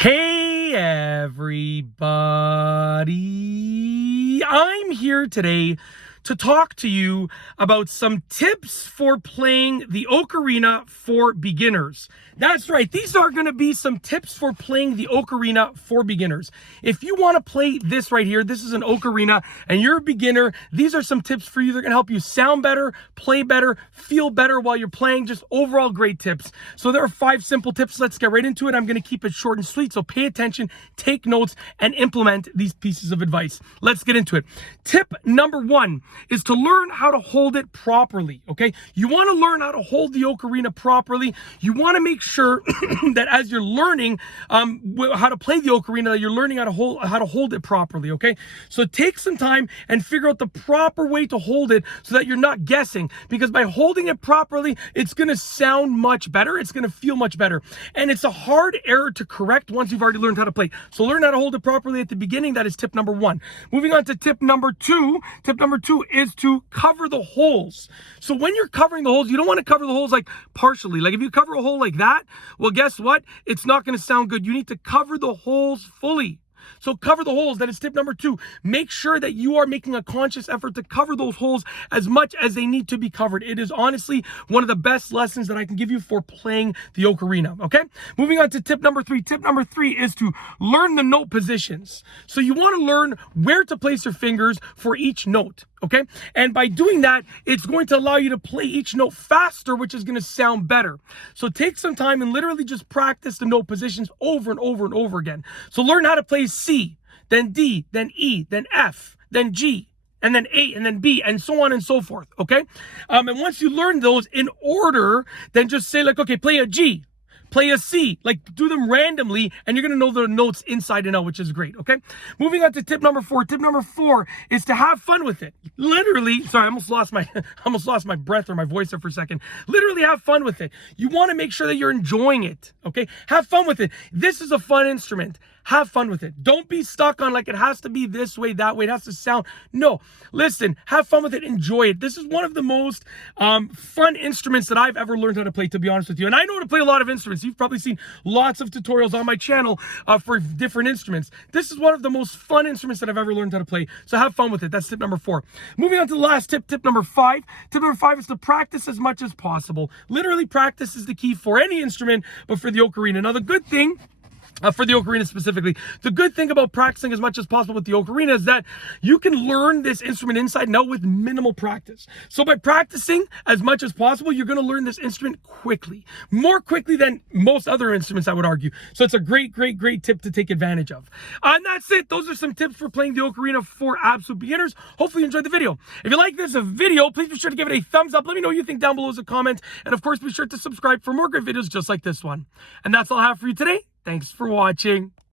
Hey everybody, I'm here today to talk to you about some tips for playing the Ocarina for beginners. That's right, these are going to be some tips for playing the Ocarina for beginners. If you want to play this right here, this is an Ocarina and you're a beginner, these are some tips for you. They're going to help you sound better, play better, feel better while you're playing, just overall great tips. So there are 5 simple tips. Let's get right into it. I'm going to keep it short and sweet, so pay attention, take notes, and implement these pieces of advice. Let's get into it. Tip number 1 is to learn how to hold it properly, okay? You want to learn how to hold the Ocarina properly. You want to make sure that as you're learning how to play the Ocarina, that you're learning how to hold it properly, okay? So take some time and figure out the proper way to hold it so that you're not guessing, because by holding it properly, it's going to sound much better. It's going to feel much better. And it's a hard error to correct once you've already learned how to play. So learn how to hold it properly at the beginning. That is tip number 1. Moving on to tip number 2. Tip number 2 is to cover the holes. So when you're covering the holes, you don't want to cover the holes like partially. Like if you cover a hole like that, well, guess what? It's not going to sound good. You need to cover the holes fully. So cover the holes. That is tip number 2. Make sure that you are making a conscious effort to cover those holes as much as they need to be covered. It is honestly one of the best lessons that I can give you for playing the Ocarina, okay? Moving on to tip number 3. Tip number 3 is to learn the note positions. So you want to learn where to place your fingers for each note, okay? And by doing that, it's going to allow you to play each note faster, which is going to sound better. So take some time and literally just practice the note positions over and over and over again. So learn how to play C, then D, then E, then F, then G, and then A, and then B, and so on and so forth, okay? And once you learn those in order, then just say like, okay, play a G, play a C, like do them randomly, and you're going to know the notes inside and out, which is great, okay? Moving on to tip number 4. Tip number 4 is to have fun with it. Literally, sorry, I almost lost my breath or my voice there for a second. Literally have fun with it. You want to make sure that you're enjoying it, okay? Have fun with it. This is a fun instrument. Have fun with it. Don't be stuck on like it has to be this way, that way. It has to sound. No, listen, have fun with it. Enjoy it. This is one of the most fun instruments that I've ever learned how to play, to be honest with you. And I know how to play a lot of instruments. You've probably seen lots of tutorials on my channel for different instruments. This is one of the most fun instruments that I've ever learned how to play. So have fun with it. That's tip number 4. Moving on to the last tip, tip number 5. Tip number 5 is to practice as much as possible. Literally, practice is the key for any instrument, but for the Ocarina. Now, the good thing for the Ocarina specifically, the good thing about practicing as much as possible with the Ocarina is that you can learn this instrument inside and out with minimal practice. So by practicing as much as possible, you're going to learn this instrument quickly, more quickly than most other instruments, I would argue. So it's a great tip to take advantage of. And that's it. Those are some tips for playing the Ocarina for absolute beginners. Hopefully you enjoyed the video. If you like this video, please be sure to give it a thumbs up. Let me know what you think down below as a comment. And of course, be sure to subscribe for more great videos just like this one. And that's all I have for you today. Thanks for watching.